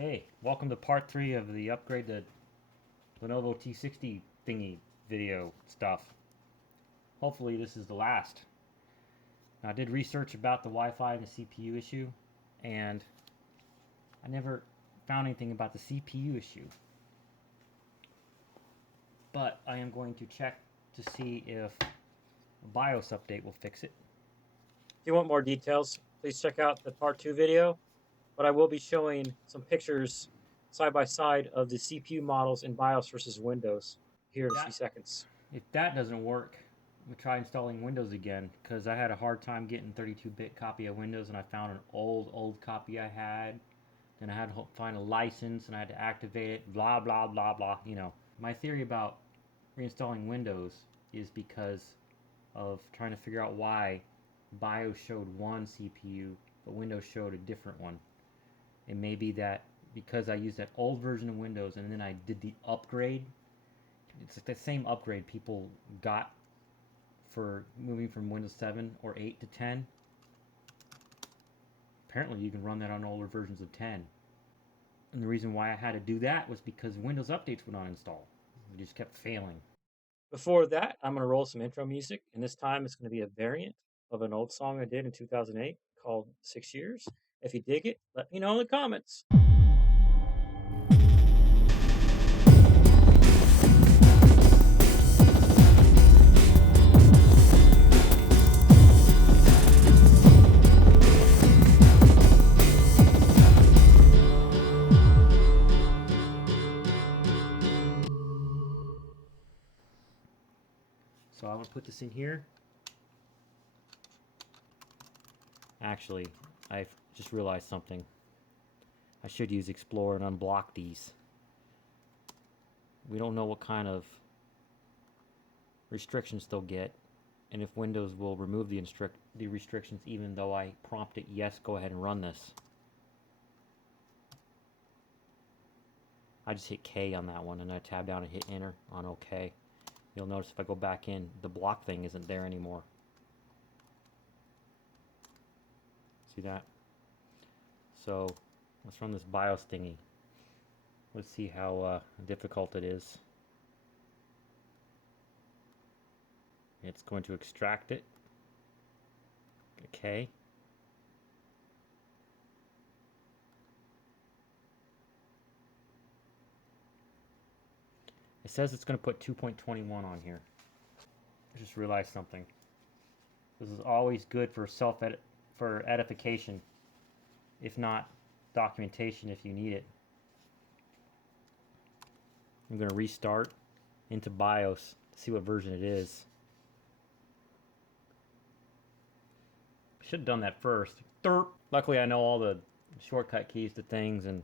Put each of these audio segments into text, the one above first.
Hey, welcome to part 3 of the upgrade to Lenovo T60 thingy video stuff. Hopefully this is the last. Now, I did research about the Wi-Fi and the CPU issue, and I never found anything about the CPU issue. But I am going to check to see if a BIOS update will fix it. If you want more details, please check out the part 2 video, but I will be showing some pictures side by side of the CPU models in BIOS versus Windows here in a few seconds. If that doesn't work, I'm gonna try installing Windows again, because I had a hard time getting 32-bit copy of Windows, and I found an old copy I had. Then I had to find a license, and I had to activate it, blah, blah, blah, blah. You know, my theory about reinstalling Windows is because of trying to figure out why BIOS showed one CPU, but Windows showed a different one. It may be that because I used that old version of Windows and then I did the upgrade, it's like the same upgrade people got for moving from Windows 7 or 8 to 10. Apparently you can run that on older versions of 10. And the reason why I had to do that was because Windows updates would not install. It just kept failing. Before that, I'm going to roll some intro music, and this time it's going to be a variant of an old song I did in 2008 called 6 Years. If you dig it, let me know in the comments. So I'm going to put this in here. Actually, I just realized something. I should use Explorer and unblock these. We don't know what kind of restrictions they'll get, and if Windows will remove the restrictions even though I prompt it, yes, go ahead and run this. I just hit K on that one, and I tab down and hit enter on OK. You'll notice if I go back in, the block thing isn't there anymore. See that? So let's run this BIOS thingy. Let's see how difficult it is. It's going to extract it. Okay. It says it's going to put 2.21 on here. I just realized something. This is always good for for edification, if not documentation if you need it. I'm going to restart into BIOS to see what version it is. Should have done that first. Derp. Luckily I know all the shortcut keys to things, and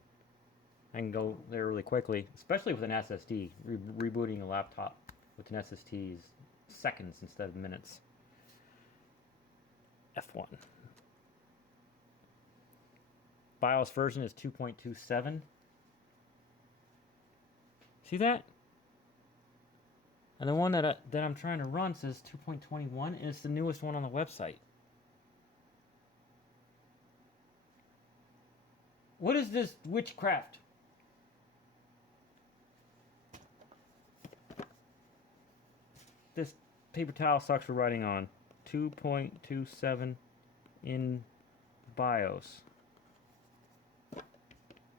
I can go there really quickly, especially with an SSD. Rebooting a laptop with an SSD is seconds instead of minutes. F1. BIOS version is 2.27. See that? And the one that I'm trying to run says 2.21, and it's the newest one on the website. What is this witchcraft? This paper towel sucks for writing on. 2.27 in BIOS.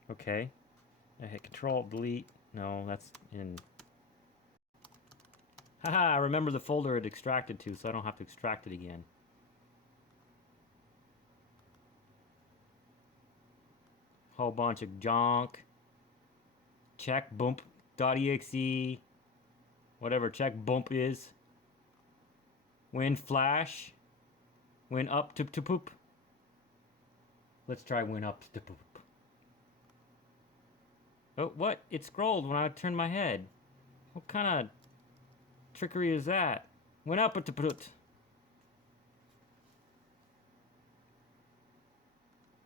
Okay. I hit Control Delete. No, that's in. Haha, I remember the folder it extracted to, so I don't have to extract it again. Whole bunch of junk. Check bump.exe. Whatever check bump is. Win flash. Win up to poop. Let's try win up to poop. Oh, what? It scrolled when I turned my head. What kind of trickery is that? Went up to put.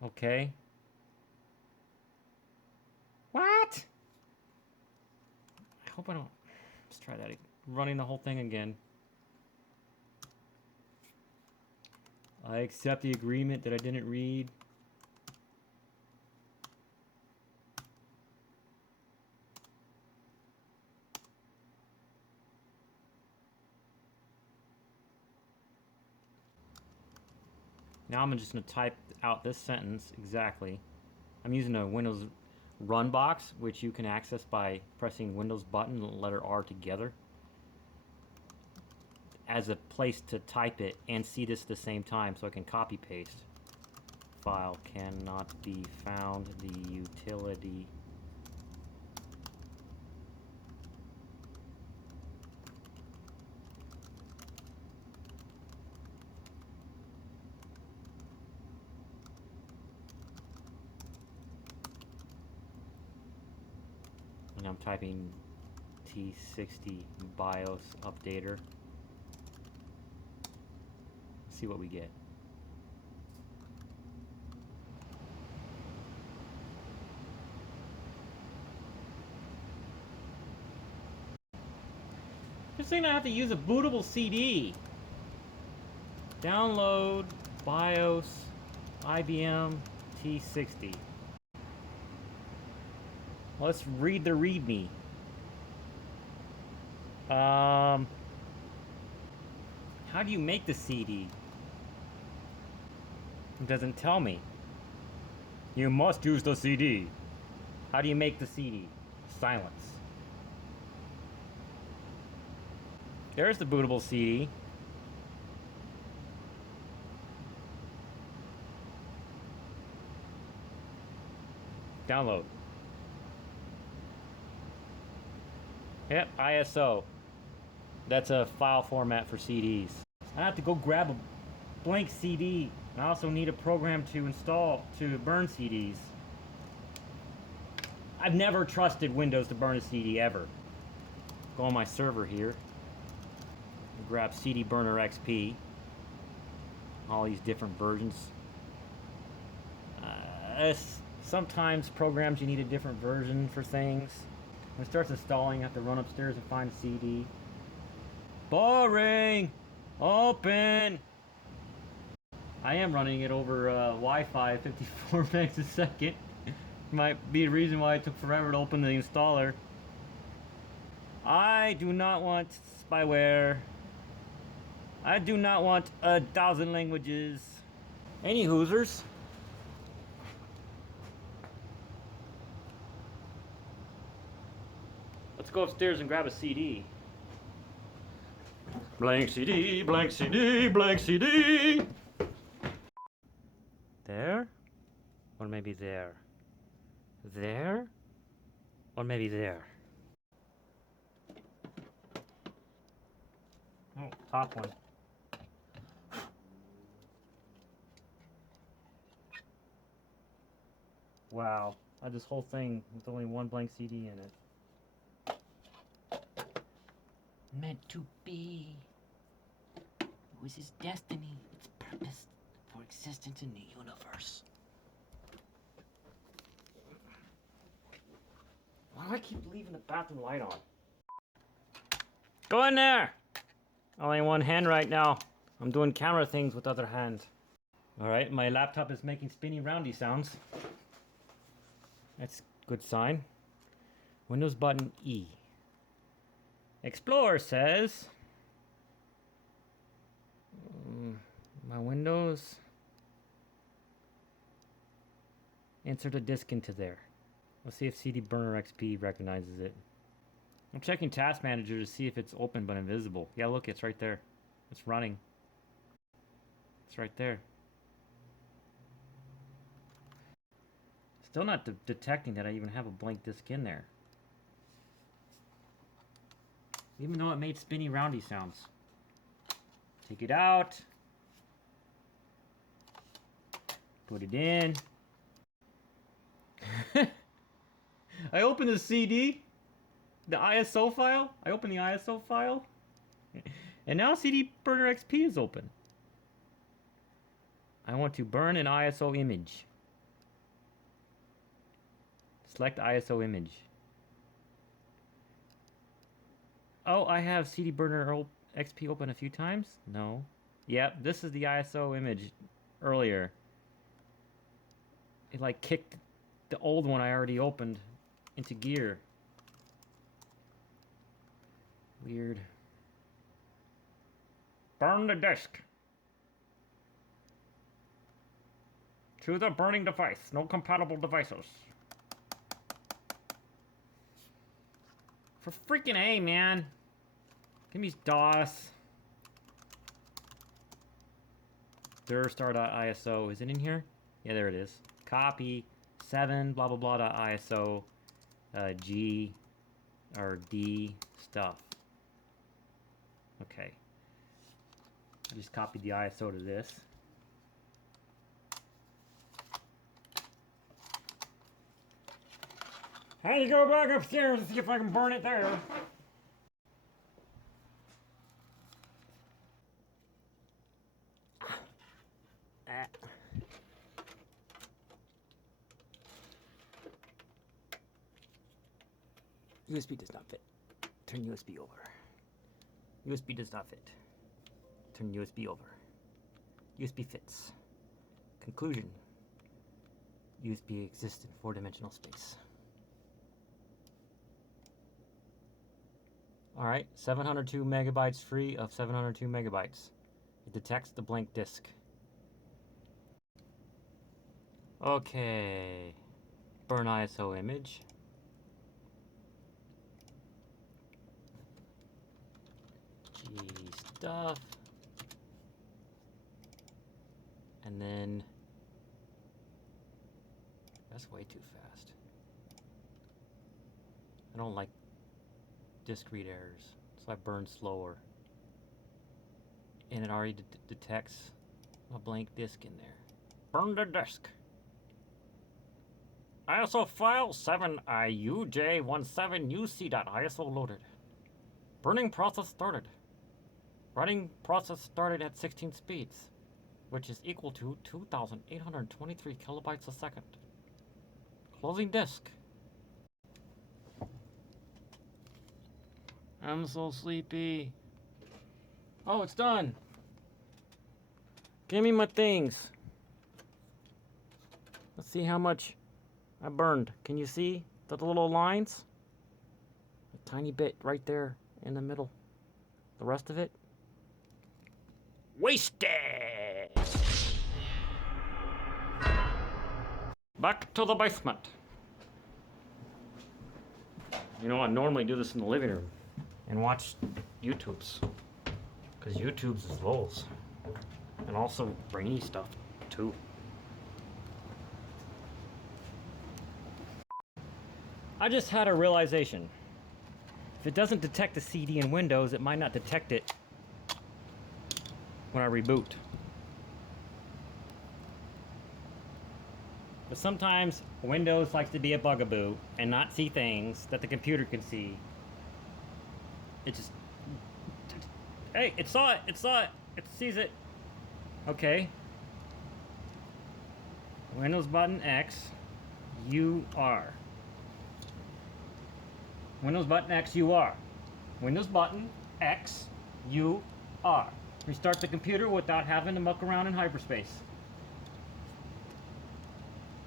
Okay. What? I hope I don't. Let's try that. Running the whole thing again. I accept the agreement that I didn't read. Now I'm just going to type out this sentence exactly. I'm using a Windows run box, which you can access by pressing Windows button and letter R together as a place to type it and see this at the same time, so I can copy paste. File cannot be found, the utility. And I'm typing T60 BIOS updater. Let's see what we get. Just saying I have to use a bootable CD. Download BIOS IBM T60. Let's read the README. How do you make the CD? It doesn't tell me. You must use the CD. How do you make the CD? Silence. There's the bootable CD. Download. Yep, ISO. That's a file format for CDs. I have to go grab a blank CD. I also need a program to install to burn CDs. I've never trusted Windows to burn a CD ever. Go on my server here. Grab CD Burner XP. All these different versions. Sometimes programs you need a different version for things. When it starts installing, I have to run upstairs and find a CD. Boring! Open! I am running it over Wi-Fi 54 megs a second. Might be a reason why it took forever to open the installer. I do not want spyware. I do not want 1,000 languages. Any hoosers. Let's go upstairs and grab a CD. Blank CD, blank CD, blank CD. There? Or maybe there? There? Or maybe there? Oh, top one. Wow. I had this whole thing with only one blank CD in it. Meant to be. It was his destiny, its purpose for existence in the universe. Why do I keep leaving the bathroom light on? Go in there! Only one hand right now. I'm doing camera things with other hand. Alright, my laptop is making spinny roundy sounds. That's a good sign. Windows button E. Explorer says... my Windows... Insert a disk into there. Let's see if CD Burner XP recognizes it. I'm checking Task Manager to see if it's open but invisible. Yeah, look, it's right there. It's running. It's right there. Still not detecting that I even have a blank disk in there. Even though it made spinny roundy sounds. Take it out. Put it in. I opened the CD. The ISO file. I opened the ISO file. And now CD Burner XP is open. I want to burn an ISO image. Select ISO image. Oh, I have CD Burner XP open a few times? No. Yep, this is the ISO image earlier. It like kicked the old one I already opened into gear. Weird. Burn the disk. Choose a burning device. No compatible devices. For freaking A, man. Give me DOS. Durstar.iso. Is it in here? Yeah, there it is. Copy 7 blah blah blah.iso G or D stuff. Okay. I just copied the ISO to this. I had to go back upstairs to see if I can burn it there. USB does not fit. Turn USB over. USB does not fit. Turn USB over. USB fits. Conclusion. USB exists in 4-dimensional space. Alright, 702 megabytes free of 702 megabytes. It detects the blank disk. Okay. Burn ISO image. G stuff. And then that's way too fast. I don't like disk read errors, so I burn slower. And it already detects a blank disk in there. Burn the disk. ISO file 7IUJ17UC.ISO loaded. Burning process started. Writing process started at 16 speeds, which is equal to 2,823 kilobytes a second. Closing disk. I'm so sleepy. Oh, it's done. Give me my things. Let's see how much I burned. Can you see the little lines? A tiny bit right there in the middle. The rest of it? Wasted! Back to the basement. You know, I normally do this in the living room and watch YouTubes. Because YouTube's is lulls. And also brainy stuff, too. I just had a realization. If it doesn't detect the CD in Windows, it might not detect it when I reboot. But sometimes Windows likes to be a bugaboo and not see things that the computer can see. It just... Hey, it saw it! It saw it! It sees it! Okay. Windows button X, UR. Windows button X, UR. Windows button X, UR. Restart the computer without having to muck around in hyperspace.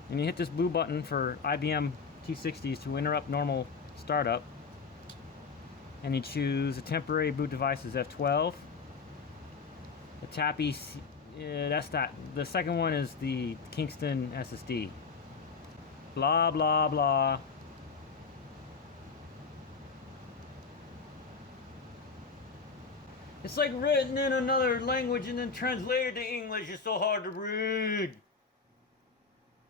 And you hit this blue button for IBM T60s to interrupt normal startup. And you choose a temporary boot device as F12. The Tappy, that's that. The second one is the Kingston SSD. Blah, blah, blah. It's like written in another language and then translated to English. It's so hard to read.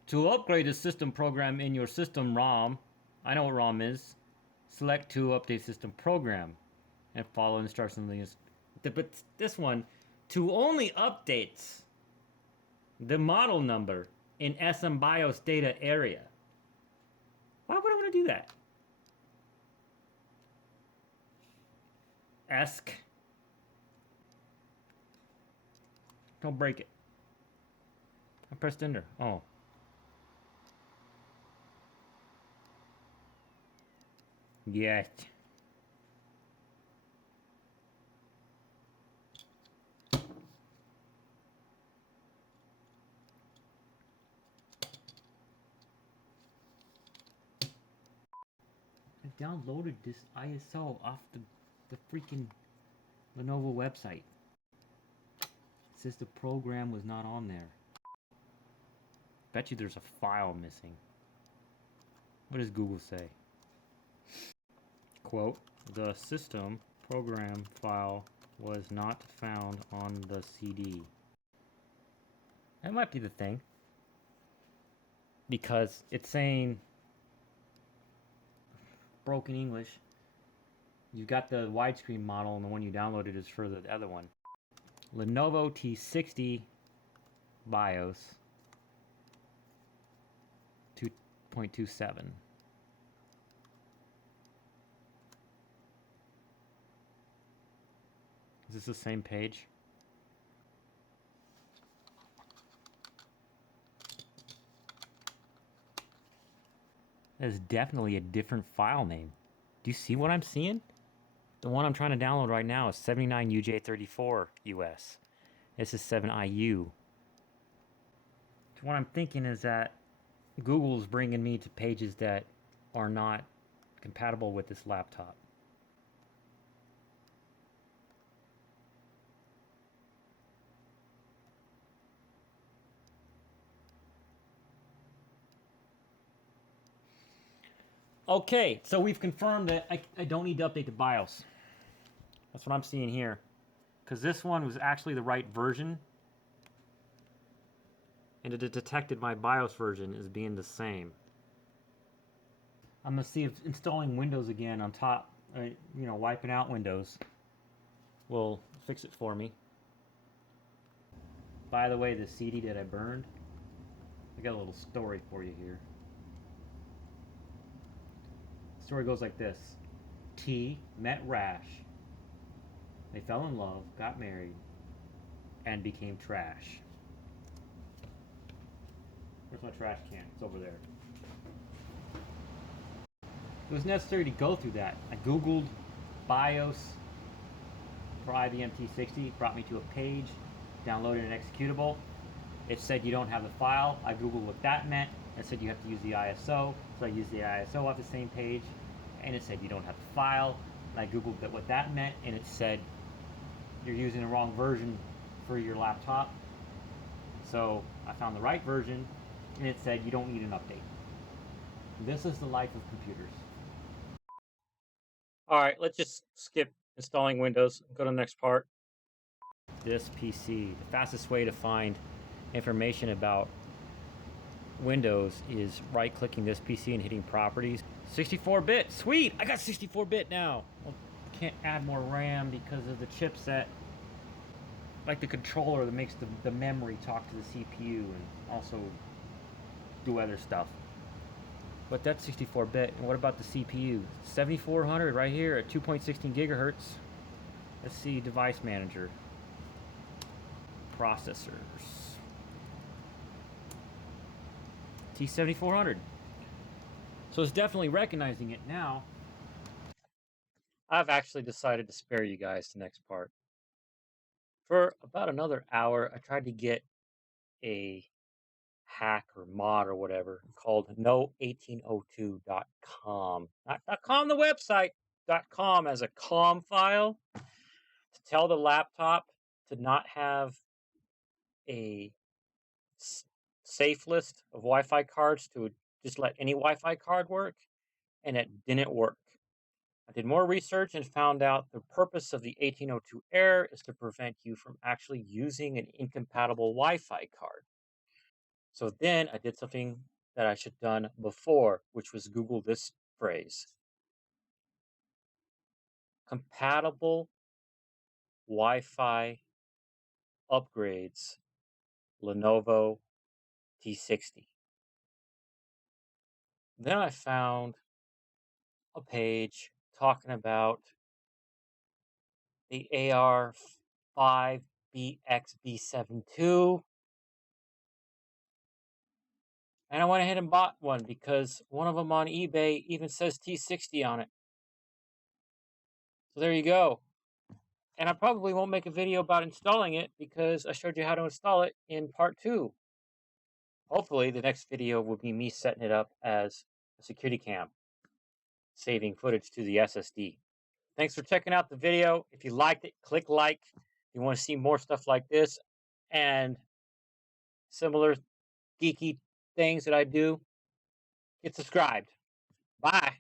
To upgrade a system program in your system ROM, I know what ROM is. Select to update system program and follow instructions. But this one, to only updates the model number in SM BIOS data area. Why would I want to do that? ESC. Don't break it. I pressed enter. Oh. Yes. I downloaded this ISO off the freaking Lenovo website. It says the program was not on there. Bet you there's a file missing. What does Google say? Quote, the system program file was not found on the CD. That might be the thing. Because it's saying, broken English, you've got the widescreen model and the one you downloaded is for the other one. Lenovo T60 BIOS 2.27. Is this the same page? That is definitely a different file name. Do you see what I'm seeing? The one I'm trying to download right now is 79UJ34 US. This is 7IU. So what I'm thinking is that Google's bringing me to pages that are not compatible with this laptop. Okay, so we've confirmed that I don't need to update the BIOS. That's what I'm seeing here. Because this one was actually the right version. And it detected my BIOS version as being the same. I'm going to see if installing Windows again on top, wiping out Windows, will fix it for me. By the way, the CD that I burned, I got a little story for you here. The story goes like this. T met Rash. They fell in love, got married, and became trash. Where's my trash can? It's over there. It was necessary to go through that. I Googled BIOS for IBM T60. It brought me to a page, downloaded an executable. It said you don't have the file. I Googled what that meant. It said you have to use the ISO. So I used the ISO off the same page. And it said you don't have the file. And I Googled what that meant. And it said you're using the wrong version for your laptop. So I found the right version. And it said you don't need an update. This is the life of computers. All right, let's just skip installing Windows and go to the next part. This PC, the fastest way to find information about Windows is right-clicking this PC and hitting Properties. 64-bit, sweet! I got 64-bit now. Well, can't add more RAM because of the chipset, like the controller that makes the memory talk to the CPU and also do other stuff. But that's 64-bit. And what about the CPU? 7400 right here at 2.16 gigahertz. Let's see, device manager. Processors. T7400. So it's definitely recognizing it now. I've actually decided to spare you guys the next part. For about another hour, I tried to get a hack or mod or whatever called no1802.com. Not .com the website, .com as a COM file to tell the laptop to not have a safe list of Wi-Fi cards, to just let any Wi-Fi card work, and it didn't work. I did more research and found out the purpose of the 1802 error is to prevent you from actually using an incompatible Wi-Fi card. So then I did something that I should have done before, which was Google this phrase. Compatible Wi-Fi upgrades, Lenovo T60. Then I found a page talking about the AR5BXB72. And I went ahead and bought one because one of them on eBay even says T60 on it. So there you go. And I probably won't make a video about installing it because I showed you how to install it in part 2. Hopefully the next video will be me setting it up as a security cam, saving footage to the SSD. Thanks for checking out the video. If you liked it, click like. If you want to see more stuff like this and similar geeky things that I do, get subscribed. Bye.